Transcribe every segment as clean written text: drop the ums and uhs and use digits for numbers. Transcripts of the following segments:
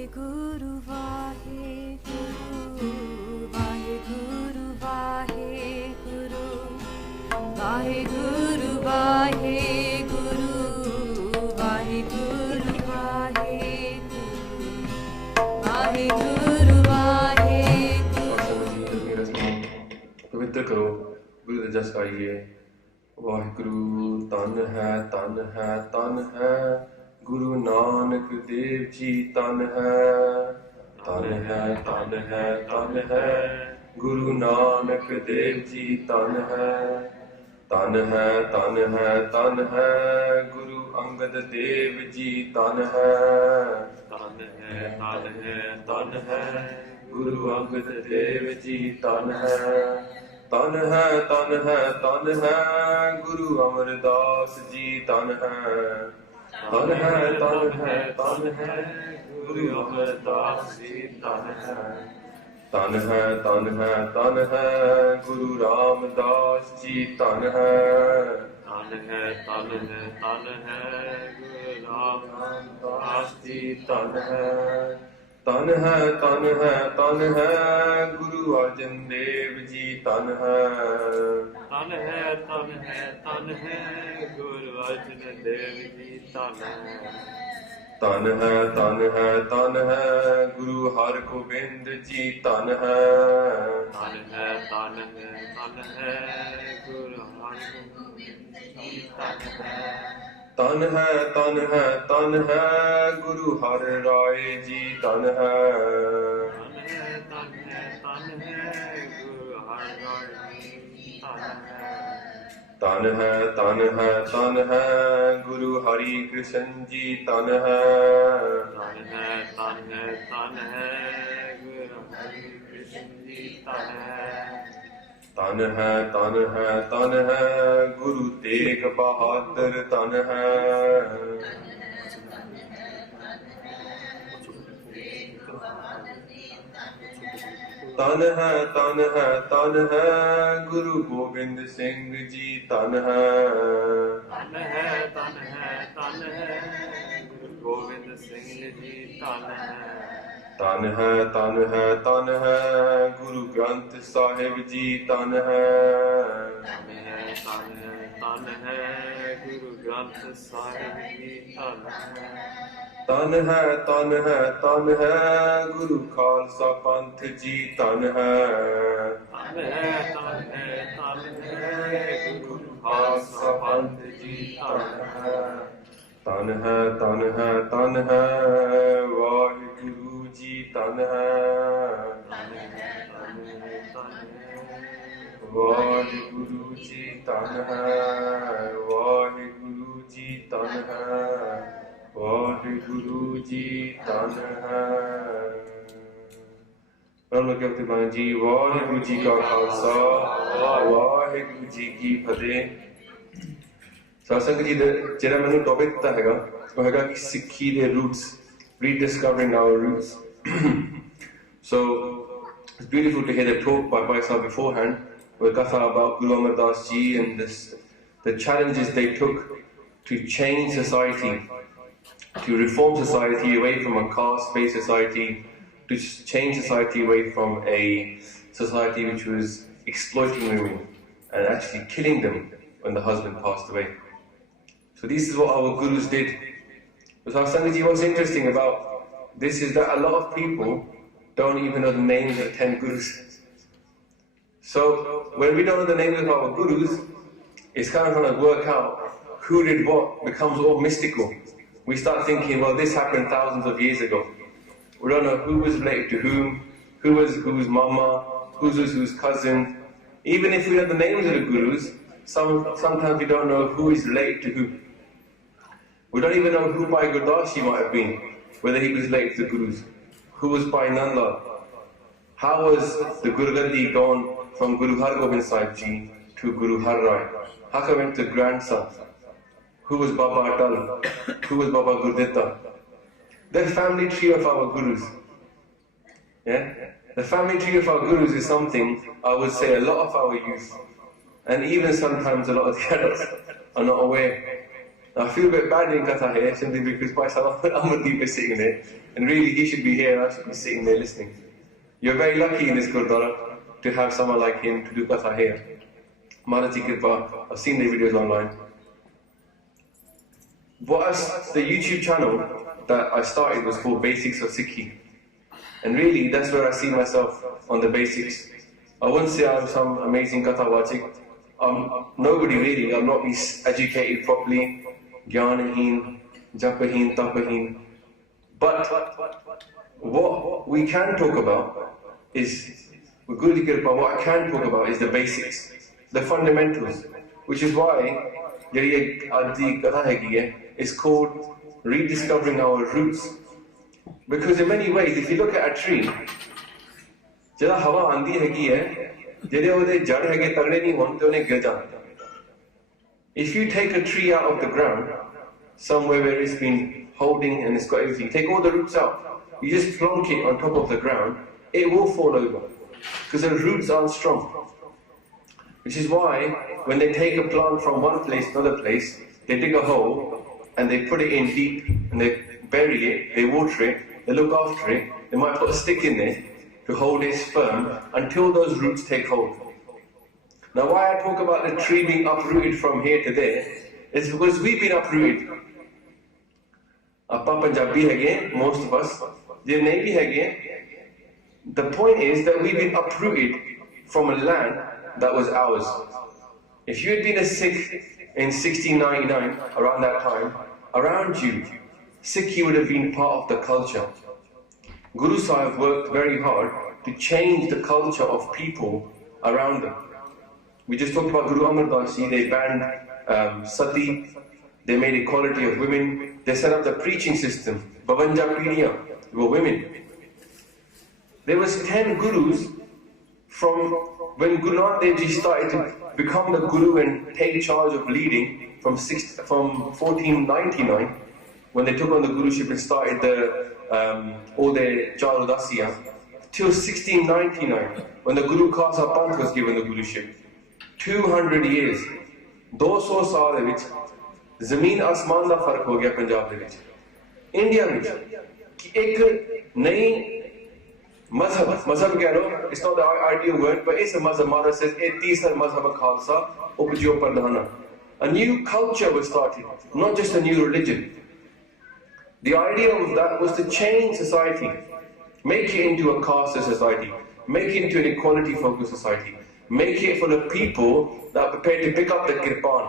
Vaheguru, Vaheguru, Vaheguru, Vaheguru, Vaheguru, Vaheguru, Vaheguru, Vaheguru, Vaheguru. पवित्र करो गुरु ਦੇ ਜਸ ਆਈਏ। ਵਾਹਿਗੁਰੂ ਤਨ ਹੈ ਤਨ ਹੈ ਤਨ ਹੈ ਗੁਰੂ ਨਾਨਕ ਦੇਵ ਜੀ ਤਨ ਹੈ ਤਨ ਹੈ ਤਨ ਹੈ ਤਨ ਹੈ ਗੁਰੂ ਨਾਨਕ ਦੇਵ ਜੀ ਤਨ ਹੈ ਤਨ ਹੈ ਤਨ ਹੈ ਤਨ ਹੈ ਗੁਰੂ ਅੰਗਦ ਦੇਵ ਜੀ ਤਨ ਹੈ ਤਨ ਹੈ ਤਨ ਹੈ ਤਨ ਹੈ ਗੁਰੂ ਅੰਗਦ ਦੇਵ ਜੀ ਤਨ ਹੈ ਤਨ ਹੈ ਤਨ ਹੈ ਤਨ ਹੈ ਗੁਰੂ ਅਮਰਦਾਸ ਜੀ ਤਨ ਹੈ ਤਨ ਹੈ ਤਨ ਹੈ ਤਨ ਹੈ ਗੁਰੂ ਅਮਰਦਾਸ ਜੀ ਤਨ ਹੈ ਤਨ ਹੈ ਤਨ ਹੈ ਤਨ ਹੈ ਗੁਰੂ ਰਾਮਦਾਸ ਜੀ ਤਨ ਹੈ ਤਨ ਹੈ ਤਨ ਹੈ ਤਨ ਹੈ ਗੁਰੂ ਰਾਮਦਾਸ ਜੀ ਤਨ ਹੈ ਤਨ ਹੈ ਤਨ ਹੈ ਤਨ ਹੈ ਗੁਰੂ ਅਰਜਨ ਦੇਵ ਜੀ ਤਨ ਹੈ ਤਨ ਹੈ ਤਨ ਹੈ ਤਨ ਹੈ ਗੁਰੂ ਅਰਜਨ ਦੇਵ ਜੀ ਤਨ ਹੈ ਤਨ ਹੈ ਤਨ ਹੈ ਤਨ ਹੈ ਗੁਰੂ ਹਰਗੋਬਿੰਦ ਜੀ ਤਨ ਹੈ ਤਨ ਹੈ ਤਨ ਹੈ ਤਨ ਹੈ ਗੁਰੂ ਹਰਗੋਬਿੰਦ ਜੀ ਤਨ ਹੈ ਤਨ ਹੈ ਤਨ ਹੈ ਤਨ ਹੈ ਗੁਰੂ ਹਰਿ ਰਾਏ ਜੀ ਤਨ ਹੈ ਤਨ ਹੈ ਤਨ ਹੈ ਤਨ ਹੈ ਗੁਰੂ ਹਰਿ ਰਾਏ ਜੀ ਤਨ ਹੈ ਤਨ ਹੈ ਤਨ ਹੈ ਤਨ ਹੈ ਗੁਰੂ ਹਰੀ ਕ੍ਰਿਸ਼ਨ ਜੀ ਤਨ ਹੈ ਤਨ ਹੈ ਤਨ ਹੈ ਤਨ ਹੈ ਗੁਰੂ ਹਰੀ ਕ੍ਰਿਸ਼ਨ ਜੀ ਤਨ ਹੈ ਤਨ ਹੈ ਤਨ ਹੈ ਤਨ ਹੈ ਗੁਰੂ ਤੇਗ ਬਹਾਦਰ ਤਨ ਹੈ ਤਨ ਹੈ ਤਨ ਹੈ ਤਨ ਹੈ ਗੁਰੂ ਗੋਬਿੰਦ ਸਿੰਘ ਜੀ ਤਨ ਹੈ ਤਨ ਹੈ ਤਨ ਹੈ ਤਨ ਹੈ ਗੁਰੂ ਗੋਬਿੰਦ ਸਿੰਘ ਜੀ ਤਨ ਹੈ ਤਨ ਹੈ ਤਨ ਹੈ ਤਨ ਹੈ ਗੁਰੂ ਗ੍ਰੰਥ ਸਾਹਿਬ ਜੀ ਤਨ ਹੈ ਤਨ ਹੈ ਤਨ ਹੈ ਤਨ ਹੈ ਗੁਰੂ ਗ੍ਰੰਥ ਸਾਹਿਬ ਜੀ ਤਨ ਹੈ ਤਨ ਹੈ ਤਨ ਹੈ ਤਨ ਹੈ ਗੁਰੂ ਖਾਲਸਾ ਪੰਥ ਜੀ ਤਨ ਹੈ ਤਨ ਹੈ ਤਨ ਹੈ ਤਨ ਹੈ ਗੁਰੂ ਖਾਲਸਾ ਪੰਥ ਜੀ ਤਨ ਹੈ ਤਨ ਹੈ ਤਨ ਹੈ ਤਨ ਹੈ ਵਾਹਿਗੁਰੂ ਜੀ ਤਨ ਹੈ ਤਨ ਹੈ ਤਨ ਹੈ ਤਨ ਹੈ ਵਾਹਿਗੁਰੂ ਜੀ ਤਨ ਹੈ ਵਾਹਿਗੁਰੂ ਜੀ ਤਨ ਹੈ ਵਾਹਿਗੁਰੂ ਜੀ ਤਨ ਹੈ। ਪ੍ਰਣਾਮ ਕਰਤੇ ਬਾਣੀ ਜੀ। ਵਾਹਿਗੁਰੂ ਜੀ ਕਾ ਖਾਲਸਾ ਵਾਹਿਗੁਰੂ ਜੀ ਕੀ ਫਤਿਹ। ਸਤਸੰਗ ਜੀ ਦਾ ਜਿਹੜਾ ਮੈਨੂੰ ਟੌਪਿਕ ਦਿੱਤਾ ਹੈਗਾ ਉਹ ਹੈਗਾ ਕਿ ਸਿੱਖੀ ਦੇ roots, rediscovering our roots. So it's beautiful to hear the talk by Bhai Sahib beforehand with Katha about Guru Amar Das Ji and the challenges they took to change society, to reform society away from a caste-based society, to change society away from a society which was exploiting women and actually killing them when the husband passed away. So this is what our gurus did. So Sangaji, what's interesting about this is that a lot of people don't even know the names of the 10 gurus. So when we don't know the names of our gurus, it's kind of trying to work out who did what, becomes all mystical. We start thinking, well, this happened thousands of years ago. We don't know who was related to whom, who was whose mama, who was whose cousin. Even if we know the names of the gurus, sometimes we don't know who is related to who. We don't even know who Bhai Gurdas Ji might have been, whether he was related to the gurus. Who was Bhai Nanda? How was the Guru Gandhi gone from Guru Har Gobind Sahib Ji to Guru Har Rai? How come went to grandson? Who was Baba Atal? Who was Baba Gurditta? The family tree of our gurus. Yeah? The family tree of our gurus is something I would say a lot of our youth, and even sometimes a lot of the adults, are not aware. I feel a bit bad in Katha here, simply because Amardeep is sitting there, and really he should be here, and I should be sitting there listening. You're very lucky in this Gurdwara to have someone like him to do Katha here. Maharaji Kripa, I've seen the videos online. The YouTube channel that I started was called Basics of Sikhi. And really, that's where I see myself on the basics. I wouldn't say I'm some amazing Katha Vachik. Nobody really, I'm not educated properly, Gyanahin, Japaheen, Tapaheen. But what we can talk about is, with Guru Kripa, what I can talk about is the basics, the fundamentals, which is why it's called rediscovering our roots. Because in many ways, if you look at a tree, if you take a tree out of the ground, somewhere where it's been holding and it's got everything, take all the roots out, you just plonk it on top of the ground, it will fall over, because the roots aren't strong. Which is why, when they take a plant from one place to another place, they dig a hole, and they put it in deep, and they bury it, they water it, they look after it, they might put a stick in there to hold it firm until those roots take hold. Now why I talk about the tree being uprooted from here to there is because we've been uprooted. Appa Punjabi hage, most of us, je nahi bhi hage. The point is that we've been uprooted from a land that was ours. If you had been a Sikh in 1699, around that time, around you, Sikhi would have been part of the culture. Guru Sahib worked very hard to change the culture of people around them. We just talked about Guru Amar Das Ji, they banned sati, they made equality of women, they set up the preaching system, Bhavanja Piriya, were women. There was 10 gurus from when Guru Nanak Dev Ji started to become the guru and take charge of leading from 1499, when they took on the guruship and started all their Char Udasiya, till 1699, when the Guru Khalsa Panth was given the guruship. 200 years, 200 ਸਾਲ ਦੇ ਵਿੱਚ ਜ਼ਮੀਨ ਆਸਮਾਨ ਦਾ ਫਰਕ ਹੋ ਗਿਆ ਪੰਜਾਬ ਦੇ ਵਿੱਚ, ਇੰਡੀਆ ਵਿੱਚ, ਕਿ ਇੱਕ ਨਈ ਮਜ਼ਹਬ ਕਹਿ ਲੋ, it's not the ideal word, but it's a mazhab. Maharaj says, ਇਹ ਤੀਸਰਾ ਮਜ਼ਹਬ Khalsa ਉਪਜਿਓ ਪ੍ਰਧਾਨਾ. A new culture was started, not just a new religion. The idea of that was to change society, make it into a caste society, make it into an equality-focused society, make it full of people that are prepared to pick up the kirpan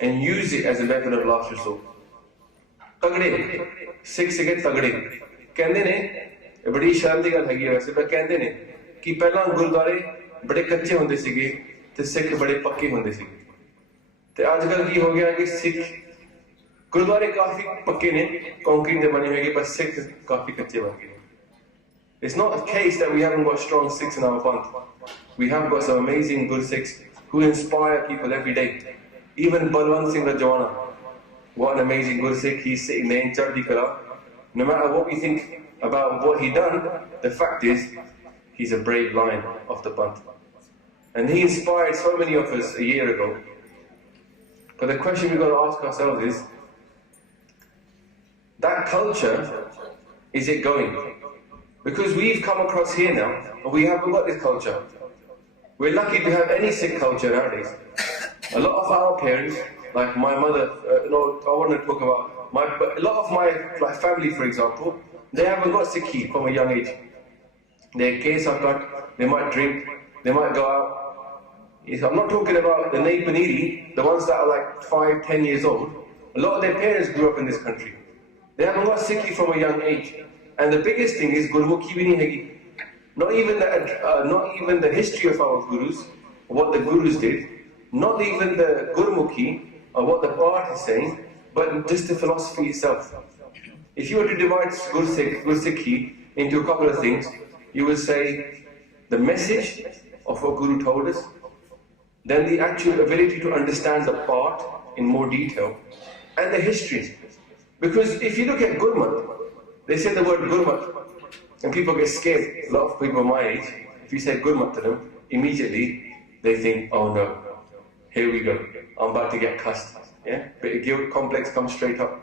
and use it as a weapon of last resort. Tagde, Sikh Sikh tagde. Kende ne, badi sharm di gal hegi वैसे, पर कहते ने कि पहला गुरुद्वारे बड़े कच्चे होंदे सीगे ते सिख बड़े पक्के होंदे सीगे. ते आजकल की हो गया कि सिख गुरुद्वारे काफी पक्के ने, कंक्रीट दे बने हुए, पर सिख काफी कच्चे बन गए. It's not a case that we haven't got strong Sikhs in our panth. We have got some amazing good Sikhs who inspire people every day. Even Balwant Singh Rajwana, what an amazing good Sikh, he's sitting there in Chardi Kala. No matter what we think about what he done, the fact is, he's a brave lion of the panth. And he inspired so many of us a year ago. But the question we've got to ask ourselves is, that culture, is it going? Because we've come across here now, and we haven't got this culture. We're lucky to have any Sikh culture nowadays. A lot of our parents, like my mother, I want to talk about, a lot of my family, for example, they haven't got Sikhi from a young age. Their case are cut, they might drink, they might go out. I'm not talking about the Nayi Paniri, the ones that are like 5, 10 years old. A lot of their parents grew up in this country. They haven't got Sikhi from a young age. And the biggest thing is Gurmukhi bhi nahi hegi. Not even the history of our gurus, what the gurus did, not even the Gurmukhi or what the Path is saying, but just the philosophy itself. If you were to divide Gursikhi into a couple of things, you would say the message of what Guru told us, then the actual ability to understand the Path in more detail, and the history. Because if you look at Gurmat, they say the word Gurmat, and people get scared. A lot of people my age, if you say Gurmat to them, immediately they think, oh no, here we go, I'm about to get cussed. Yeah, bit of guilt complex comes straight up.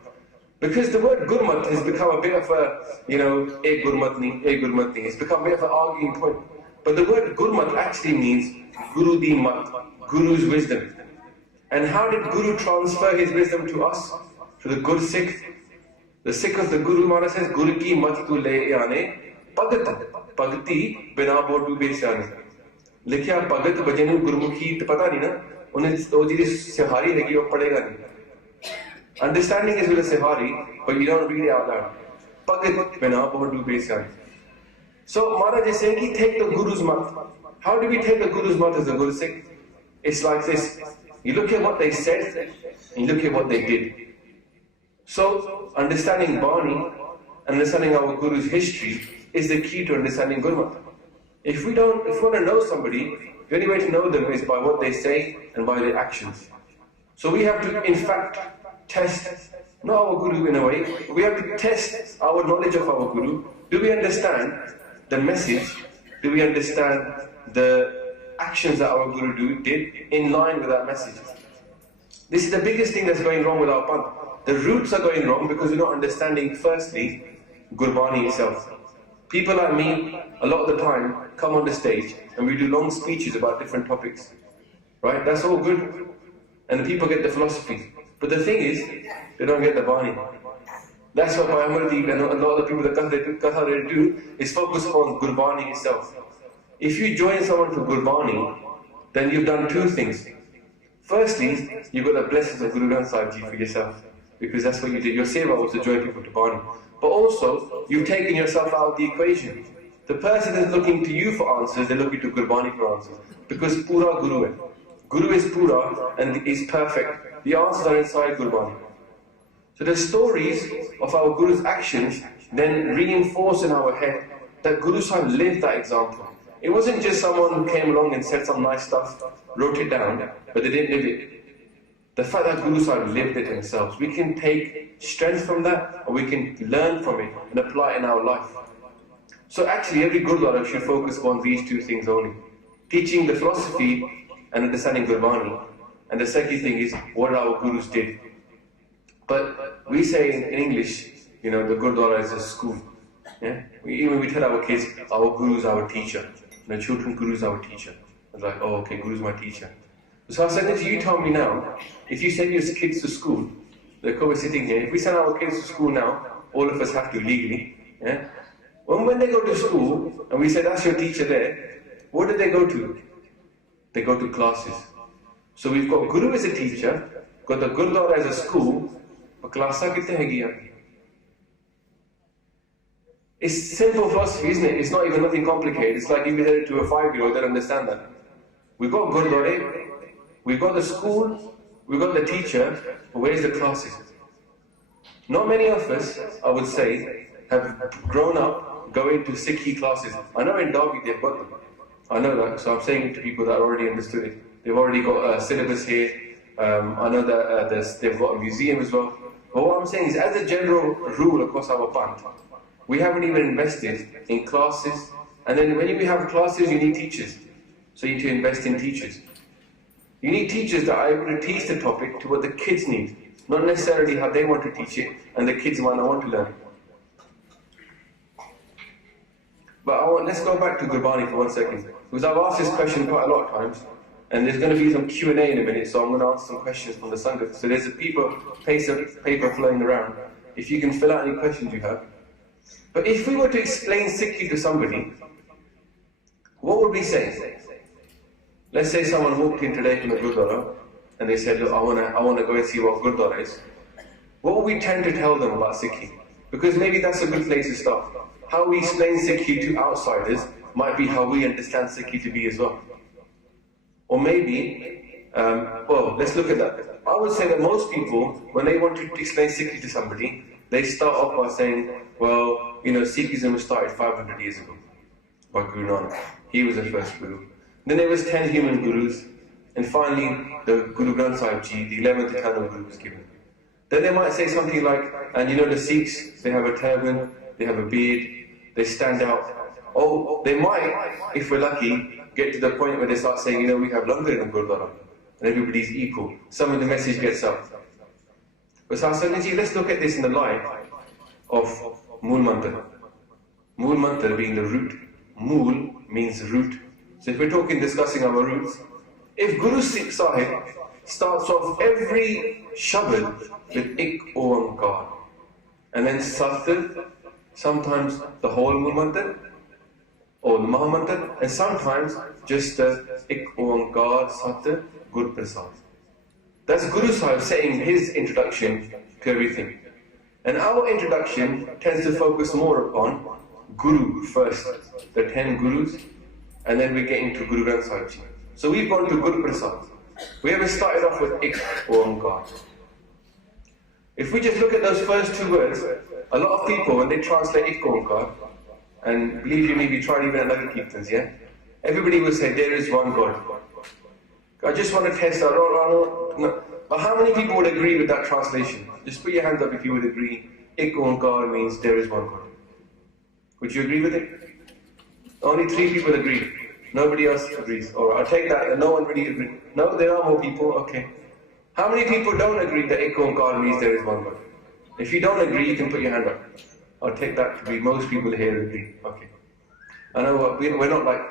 Because the word Gurmat has become a bit of a, a Gurmat nahi. It's become a bit of an arguing point. But the word Gurmat actually means Guru di Mat, Guru's wisdom. And how did Guru transfer his wisdom to us? To the good Sikh. The Sikh of the Guru Maharaj says, Guru ki mat tu le aane pagat, pagati bina bodu besane. Likhya pagat bajanu Gurmukhi to pata nahi na. Unhe to jidi sihari legi wo padega nahi. Understanding is with a sihari, but you don't read it out loud. Pagat bina bodu besane. So Maharaj is saying, take the Guru's mat. How do we take the Guru's mat as a Guru Sikh? It's like this. You look at what they said, and you look at what they did. So, understanding Bani, understanding our Guru's history, is the key to understanding Gurmat. If we want to know somebody, the only way to know them is by what they say and by their actions. So we have to, in fact, test, not our Guru in a way, but we have to test our knowledge of our Guru. Do we understand the message? Do we understand the actions that our Guru did in line with that message? This is the biggest thing that's going wrong with our Panth. The roots are going wrong because we're not understanding, firstly, Gurbani itself. People like me, a lot of the time, come on the stage and we do long speeches about different topics. Right? That's all good. And the people get the philosophy. But the thing is, they don't get the Bani. That's what Amardeep and a lot of the people that Katha they do is focus on Gurbani itself. If you join someone for Gurbani, then you've done two things. Firstly, you've got the blessings of Guru Granth Sahib Ji for yourself, because that's what you did. Your seva was to join people to Bani. But also, you've taken yourself out of the equation. The person is looking to you for answers, they're looking to Gurbani for answers. Because Pura Guru hai. Guru is Pura and is perfect. The answers are inside Gurbani. So the stories of our Guru's actions then reinforce in our head that Guru Sahib lived that example. It wasn't just someone who came along and said some nice stuff, wrote it down, but they didn't live it. The fact that Guru Sahib lived it themselves, we can take strength from that, or we can learn from it and apply it in our life. So actually every Gurudwara should focus on these two things only. Teaching the philosophy and understanding Gurbani. And the second thing is what our Gurus did. But we say in English, the Gurudwara is a school. Yeah? We tell our kids, our Guru is our teacher. Children, Guru is our teacher. It's like, oh, okay, Guru is my teacher. So I said, if you tell me now, if you send your kids to school, we're sitting here, if we send our kids to school now, all of us have to legally, yeah? When they go to school, and we say, that's your teacher there, what do they go to? They go to classes. So we've got Guru as a teacher, got the Gurudwara as a school, but classes kitne hai? It's simple philosophy, isn't it? It's not even nothing complicated. It's like if you said it to a 5-year-old, they'll understand that. We've got Gurudwara, we've got the school, we've got the teacher, but where's the classes? Not many of us, I would say, have grown up going to Sikhi classes. I know in Derby they've got them. I know that, so I'm saying it to people that already understood it. They've already got a syllabus here. I know that they've got a museum as well. But what I'm saying is, as a general rule across our Panth, we haven't even invested in classes. And then when you have classes, you need teachers. So you need to invest in teachers. You need teachers that are able to teach the topic to what the kids need. Not necessarily how they want to teach it, and the kids might not want to learn it. But let's go back to Gurbani for 1 second. Because I've asked this question quite a lot of times. And there's going to be some Q&A in a minute, so I'm going to answer some questions from the Sangha. So there's a piece of paper flowing around. If you can fill out any questions you have. But if we were to explain Sikhi to somebody, what would we say? Let's say someone walked in today from a Gurdwara and they said, look, I want to go and see what Gurdwara is. What would we tend to tell them about Sikhi? Because maybe that's a good place to start. How we explain Sikhi to outsiders might be how we understand Sikhi to be as well. Or maybe, let's look at that. I would say that most people, when they want to explain Sikhi to somebody, they start off by saying, well, Sikhism was started 500 years ago by Guru Nanak. He was the first Guru. Then there was 10 human Gurus, and finally the Guru Granth Sahib Ji, the 11th eternal Guru, was given. Then they might say something like, and the Sikhs, they have a turban, they have a beard, they stand out. Oh, they might, if we're lucky, get to the point where they start saying, we have langar in Gurdwara, and everybody's equal. Some of the message gets up. But Sasangaji, let's look at this in the light of Mool Mantra. Mool Mantra being the root. Mool means root. So if we're discussing our roots, if Guru Sahib starts off every Shabad with Ik Oankar, and then Satya, sometimes the whole Mool Mantra, or the Maha Mantra, and sometimes just the Ik Oankar Satya Gur Prasad. That's Guru Sahib saying his introduction to everything. And our introduction tends to focus more upon Guru first, the 10 Gurus, and then we get into Guru Granth Sahib Ji. So we've gone to Gur Prasad. We haven't started off with Ik Oankar. If we just look at those first 2 words, a lot of people, when they translate Ik Oankar, and believe you me, we tried even at other Kirtans, yeah? Everybody will say, there is one God. I just want to test out, no. But how many people would agree with that translation? Just put your hands up if you would agree. Ik Oankar means there is one God. Would you agree with it? Only 3 people agree. Nobody else agrees. Or I'll take that, and no one really agrees. No, there are more people, okay. How many people don't agree that Ik Oankar means there is one God? If you don't agree, you can put your hand up. I'll take that to be most people here agree. Okay. I know we're not like,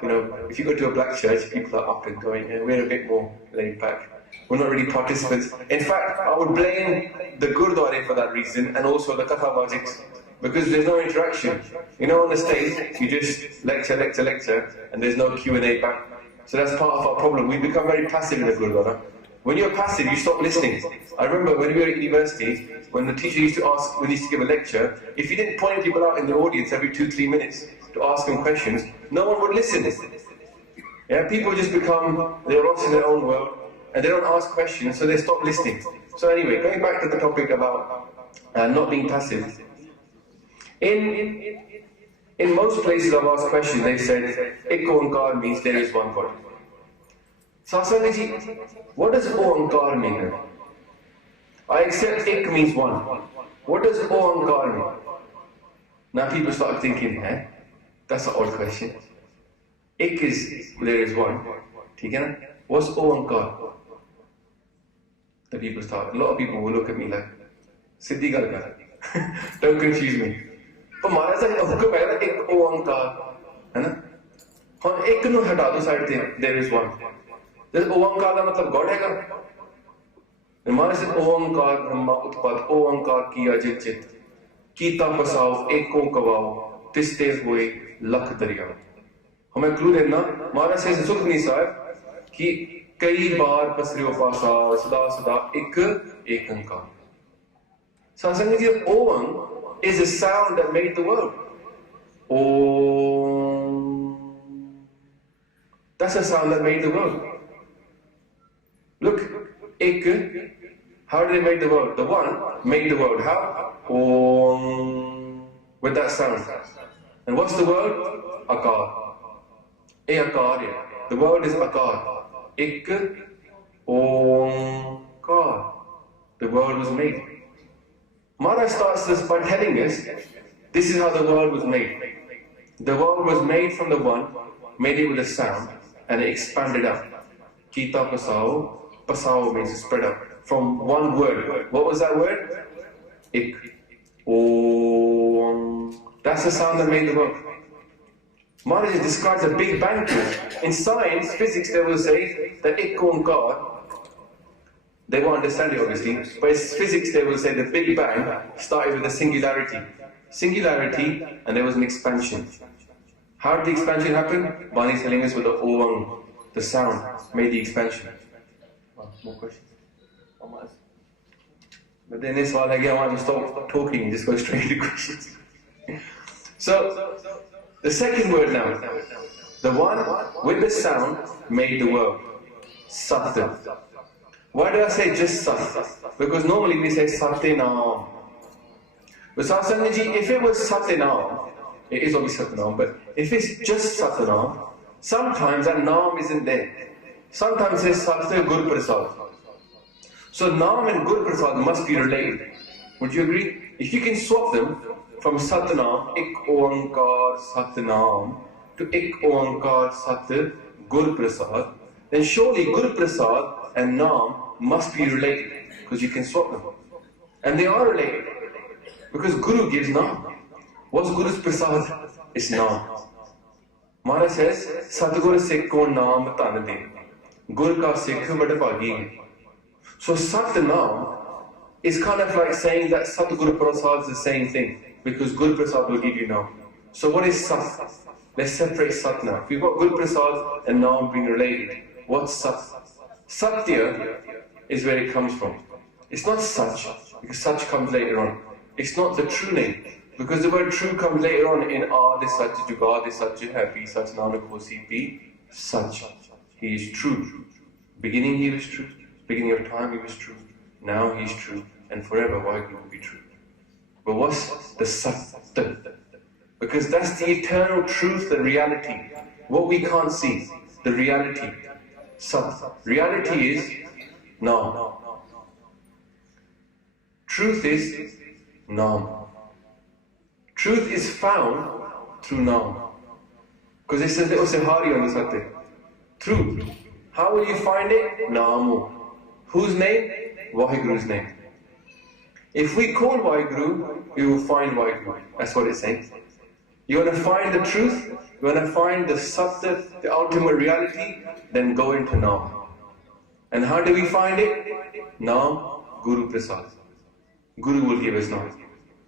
if you go to a black church, people are up and going, and we're a bit more laid back. We're not really participants. In fact, I would blame the Gurdwara for that reason, and also the Katha-vajiks, because there's no interaction. On the stage, you just lecture, and there's no Q&A back. So that's part of our problem. We become very passive in the Gurdwara. When you're passive, you stop listening. I remember when we were at university, when the teacher used to ask, when he used to give a lecture, if you didn't point people out in the audience every 2-3 minutes to ask them questions, no one would listen. Yeah, people just become, they're lost in their own world, and they don't ask questions, so they stop listening. So anyway, going back to the topic about not being passive. In most places I've asked questions, they said, Ik Oankar means there is one God. Sasangaji, what does Oankar mean? I accept Ik means one. What does Oankar mean? Now people start thinking, that's an odd question. Ik is, there is one. What's Oankar? The people start, a lot of people will look at me like, Siddhi gal kar. Don't confuse me. But Maharaj said, Ik Oankar. On Ik nu hata do side thing, there is one. Does Oankar ka matlab God hai? The Maharaj said, Oankar Brahma Utpat, Oankar kiya jit chit. Kita pasav, eko kavao, tiste hue, lakh darya. हमें clue देना महाराज से सुखनी साहब कि कई बार पसरियो पासा सदा सदा एक अंकार. Sasangaji, Om is a sound that made the world. Om. That's a sound that made the world. Look, Ik, how did they make the world? The one made the world. How? Om. With that sound. And what's the world? Akar. Akarya. The world is Akar. Ik, Oankar. The world was made. Maharaj starts this by telling us, this is how the world was made. The world was made from the one, made it with a sound, and it expanded out. Kita pasao, pasao means spread out. From one word. What was that word? Ik. Om. That's the sound that made the world. Maharaj describes a big bang to us. In science, physics, they will say that Ik Oankar, they won't understand it obviously, but in physics they will say the Big Bang started with a singularity. Singularity, and there was an expansion. How did the expansion happen? Bani is telling us with the Oang, the sound, made the expansion. More questions? But then this one again, I want to stop talking and just go straight to questions. So, the second word now, the one with the sound made the world. Satya. Why do I say just Sat? Because normally we say Satinam. But Sasangaji, if it was Satinam, it is obviously Satinam, but if it's just Satinam, sometimes that Naam isn't there. Sometimes it says Satya Gur Prasad. So Naam and Gur Prasad must be related. Would you agree? If you can swap them from Satanam, Ik Oankar Satanam, to Ik Oankar Satya Gur Prasad, then surely Gur Prasad and Naam must be related, because you can swap them. And they are related. Because Guru gives Naam. What's Guru's prasad? It's Naam. Maharaj says, Satgur Sikh ko Naam tan de. Gur ka Sikh bada bhagi. So Sat Naam is kind of like saying that Satguru Prasad is the same thing. Because Guru Prasad will give you Naam. So what is Sat? Let's separate Sat now. If you've got Guru Prasad and Naam being related, what's Sat? Satya is where it comes from. It's not Sach, because Sach comes later on. It's not the true name, because the word true comes later on in Aad Sach, Jugad Sach, Happy Sach, Nanak Hosi Pi, Sach. He is true. Beginning he was true, beginning of time he was true, now he is true, and forever Vaheguru will be true. But what's the Sat? Because that's the eternal truth, the reality. What we can't see, the reality. Sat. Reality is Naam. Truth is Naam. Truth is found through Naam. Because it says little Sehari on the Satya. Truth. How will you find it? Naamu. Whose name? Vaheguru's name. If we call Vaheguru, we will find Vaheguru. That's what it's saying. You want to find the truth, you want to find the Satya, the ultimate reality, then go into Naam. And how do we find it? Naam, Guru Prasad. Guru will give us Naam.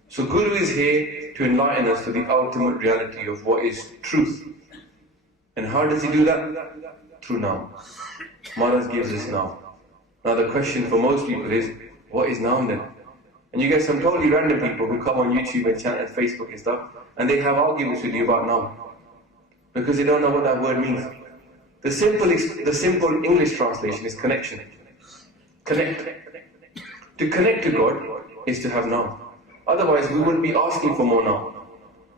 So Guru is here to enlighten us to the ultimate reality of what is truth. And how does he do that? Through Naam. Maharaj gives us Naam. Now the question for most people is, what is Naam then? And you get some totally random people who come on YouTube and chat and Facebook and stuff, and they have arguments with you about Naam. Because they don't know what that word means. The simple English translation is connection. Connect. To connect to God is to have Naam. Otherwise we wouldn't be asking for more Naam.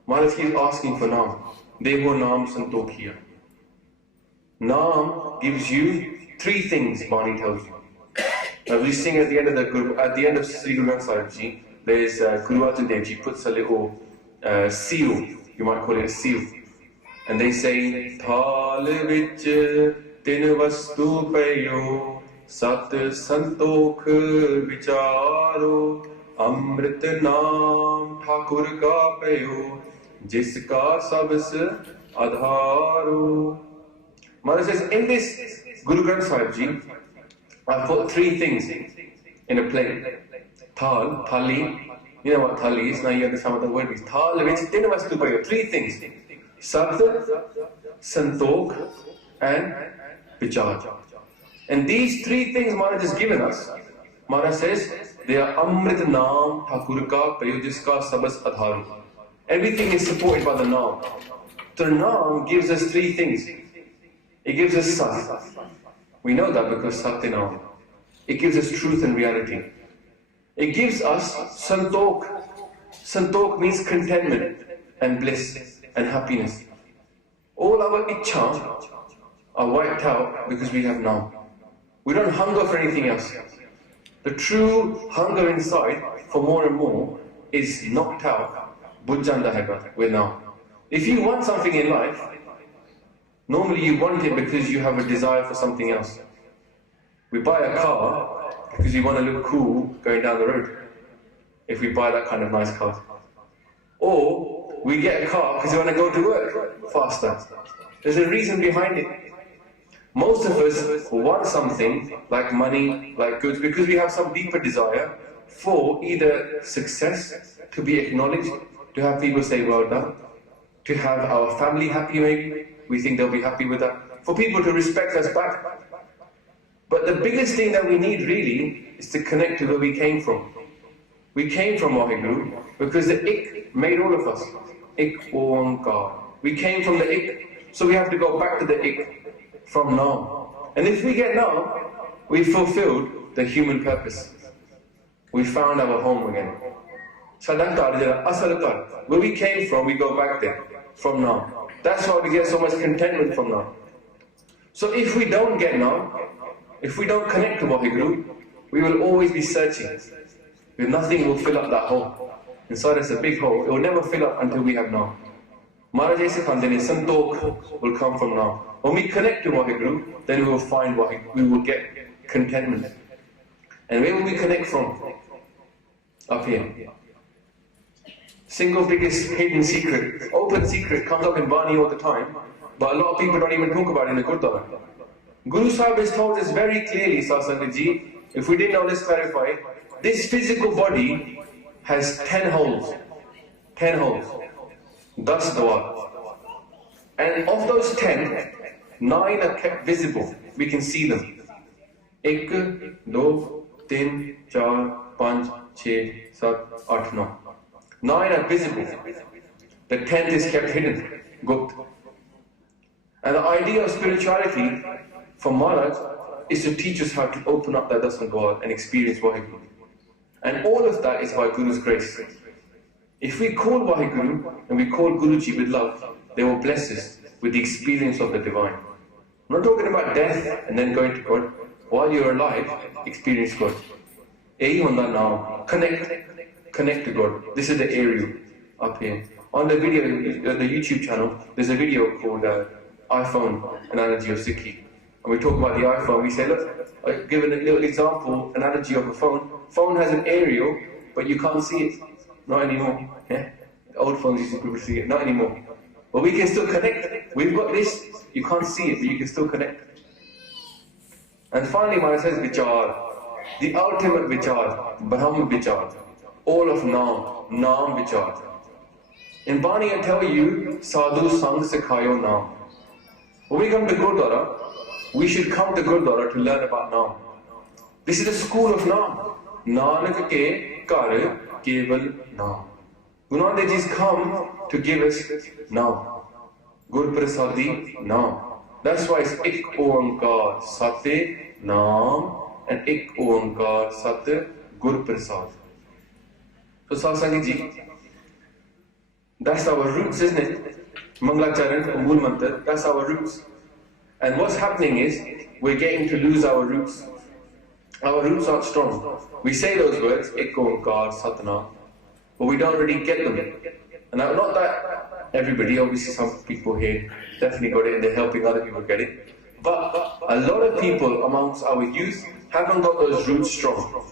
Maharaj keeps asking for Naam. Deho Naam Santokh Kiya. Naam gives you three things, Bani tells you. Now we sing at the end of Sri Guru Granth Sahib Ji, there's Guru Arjan Dev Ji puts a little seal, you might call it a seal. And they say, Thal vich tin vastu payo, Sat Santokh vicharo, Amrit naam Thakur ka payo, Jiska sabs adharo. Maharaj says, in this Guru Granth Sahib Ji, I've put three things in a plate. Thal, thali, you know what thali is, now you understand what the word means. Thal vich tin vastu payo, three things. Sat, Santokh and Vichar. And these three things Maharaj has given us. Maharaj says, they are Amrit Naam Thakur ka payo jiska sabas adharu. Everything is supported by the Naam. The Naam gives us three things. It gives us Sat. We know that because Satya Naam. It gives us truth and reality. It gives us Santokh. Santokh means contentment and bliss and happiness. All our ichha are wiped out because we have Naam. We don't hunger for anything else. The true hunger inside for more and more is knocked out, bujjanda haiba, with Naam. If you want something in life, normally you want it because you have a desire for something else. We buy a car because we want to look cool going down the road, if we buy that kind of nice car. Or we get a car because we want to go to work faster. There's a reason behind it. Most of us want something like money, like goods, because we have some deeper desire for either success, to be acknowledged, to have people say well done, to have our family happy maybe, we think they'll be happy with that, for people to respect us back. But the biggest thing that we need really is to connect to where we came from. We came from Vaheguru because the Ik made all of us. Ik Oankar. We came from the Ik, so we have to go back to the Ik from Naam. And if we get Naam, we fulfilled the human purpose. We found our home again. Where we came from, we go back there from Naam. That's why we get so much contentment from Naam. So if we don't get Naam, if we don't connect to Vaheguru, we will always be searching. Nothing will fill up that hole. Inside us a big hole. It will never fill up until we have Naam. Maharaj Khandini, Santokh will come from Naam. When we connect to Vaheguru, then we will find Vaheguru. We will get contentment. And where will we connect from? Up here. Single biggest hidden secret, open secret, comes up in Bani all the time, but a lot of people don't even talk about it in the Gurdwara. Guru Sahib has told us very clearly, Satsang Ji, if we didn't know, let's clarify, this physical body has 10 holes. 10 holes. That's dua. And of those 10, 9 are kept visible. We can see them. 1, 2, 3, 4, 5, 6, 7, 8, 9. 9 are visible. The 10th is kept hidden. Gupt. And the idea of spirituality from Maharaj is to teach us how to open up that Dasam Dwar and experience Vaheguru. And all of that is by Guru's grace. If we call Vaheguru and we call Guruji with love, they will bless us with the experience of the divine. I'm not talking about death and then going to God. While you're alive, experience God. Connect to God. This is the aerial up here. On the video, the YouTube channel, there's a video called iPhone Analogy of Sikhi. And we talk about the iPhone. We say, look, I've given a little example, analogy of a phone. Phone has an aerial, but you can't see it. Not anymore. Yeah? The old phones used to see it. Not anymore. But we can still connect. We've got this. You can't see it, but you can still connect. And finally, Maharaj says, Vichar. The ultimate Vichar. Brahm Vichar. All of Naam. Naam Vichar. In Bani, I tell you, Sadhu Sang Sikhayo Naam. When we come to Gurdwara, we should come to Gurdwara to learn about Naam. This is the school of Naam. Nanak ke kar keval Naam. Guru Nanak Dev Ji's come to give us Naam. Gur Prasadi Naam. That's why it's Ik Oankar Sate Naam and Ik Oankar Sate Gur Prasad. So Satsang Ji, that's our roots, isn't it? Manglacharan, Mool Mantra, that's our roots. And what's happening is, we're getting to lose our roots. Our roots aren't strong. We say those words, Ik Oankar Satnam, but we don't really get them. And not that everybody, obviously some people here definitely got it and they're helping other people get it. But a lot of people amongst our youth haven't got those roots strong.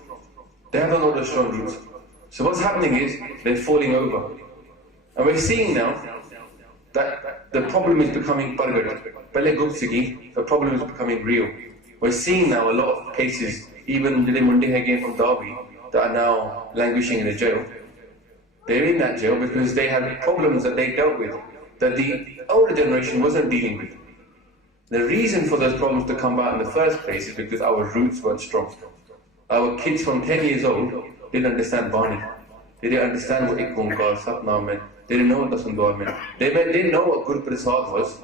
They haven't got those strong roots. So what's happening is, they're falling over. And we're seeing now that the problem is becoming pargat. Pehle gupt sigi, the problem is becoming real. We're seeing now a lot of cases, even Dile Munde again from Derby, that are now languishing in a jail. They're in that jail because they had problems that they dealt with, that the older generation wasn't dealing with. The reason for those problems to come out in the first place is because our roots weren't strong. Our kids from 10 years old didn't understand Bani. They didn't understand what Ik Oankar Satnam meant. They didn't know what Dasam Dwar meant. They didn't know what Guru Prasad was.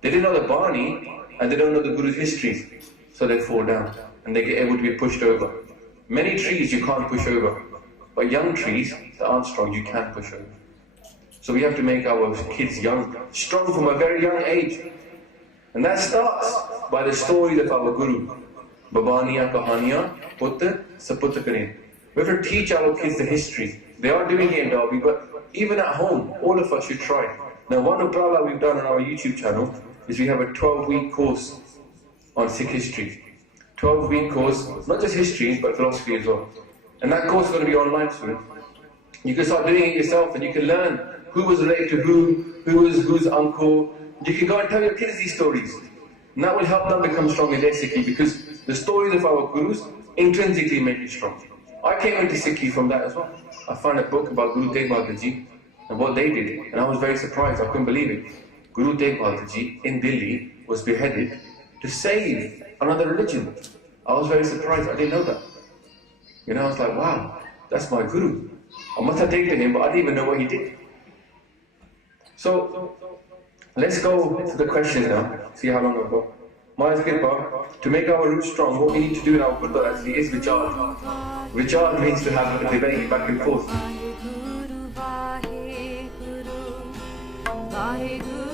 They didn't know the Bani, and they don't know the Guru's history. So they fall down, and they get able to be pushed over. Many trees you can't push over, but young trees that aren't strong, you can push over. So we have to make our kids young, strong from a very young age. And that starts by the story of our Guru. Babaniya Kahaniya Putra Saputra Karin. We have to teach our kids the history. They are doing it in Derby, but even at home, all of us should try. Now, one umbrella we've done on our YouTube channel is we have a 12-week course on Sikh history. 12-week course, not just history, but philosophy as well. And that course is going to be online soon. You can start doing it yourself and you can learn who was related to who was whose uncle. You can go and tell your kids these stories. And that will help them become strong in their Sikhi, because the stories of our Gurus intrinsically make you strong. I came into Sikhi from that as well. I found a book about Guru Tegh Bahadur Ji and what they did, and I was very surprised. I couldn't believe it. Guru Tegh Bahadur Ji in Delhi was beheaded to save another religion. I was very surprised. I didn't know that. You know, I was like, wow, that's my Guru. I must have taken him, but I didn't even know what he did. So, let's go to the questions now. See how long I've got. Maharaj Kripa, to make our roots strong, what we need to do in our Gurdwara actually is Vichar. Vichar means to have a debate back and forth. Vaheguru, Vaheguru, Vaheguru.